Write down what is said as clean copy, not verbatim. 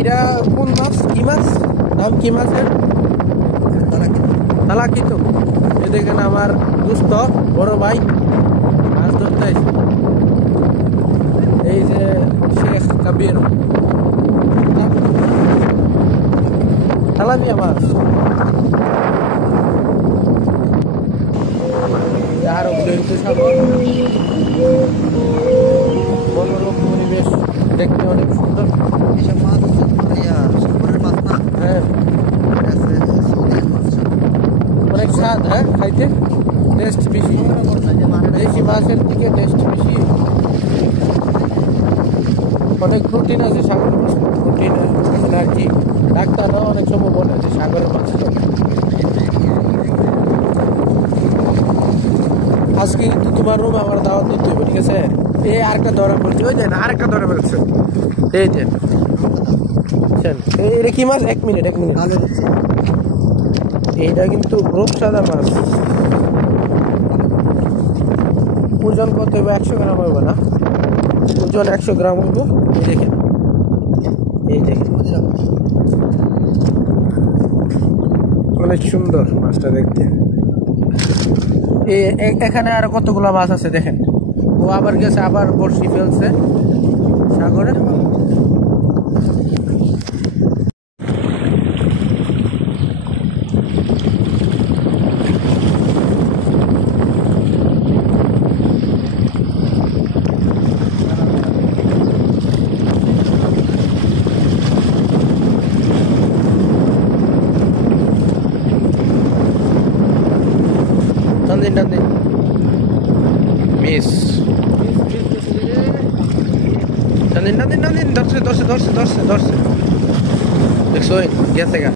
এরা কোন মাছ? কি মাছ? নাম কি মাছের? তালাকিত। এই দেখেন আমার দুস্থ বড় ভাই মাছ ধরতে আসছে। এই যে শেখ কাবির তালামিয়া মাছ। আরো সাগর, মনোরম পরিবেশ, দেখতে অনেক সুন্দর। এসব মাছ হচ্ছে সাগরের মাছ না? হ্যাঁ, অনেক স্বাদ। হ্যাঁ, খাইতে টেস্ট বেশি, দেশি মাছের থেকে টেস্ট বেশি। অনেক প্রোটিন আছে সাগরের মাছে, প্রোটিন এনার্জি। ডাক্তাররা অনেক সময় বলে যে সাগরের মাছ। আজকে কিন্তু তোমার রুম আমার দাওয়াত দিতে হবে, ঠিক আছে? এই আরেকটা ধরা পড়ছে, ওই দেন আরেকটা ধরা পড়ছে, এই দেন। এটা কি মাছ? এক মিনিট। এইটা কিন্তু রূপসাদা মাছ। ওজন কত হবে? 100 গ্রাম হবে না? ওজন 100 গ্রাম হইব। এই দেখেন অনেক সুন্দর মাছটা দেখতে। এখানে আর কতগুলো মাছ আছে দেখেন। ও আবার গেছে, আবার বড়শি ফেলছে সাগরে। টান মিস টান দিন। ধরছে দেখছো গেছে গা।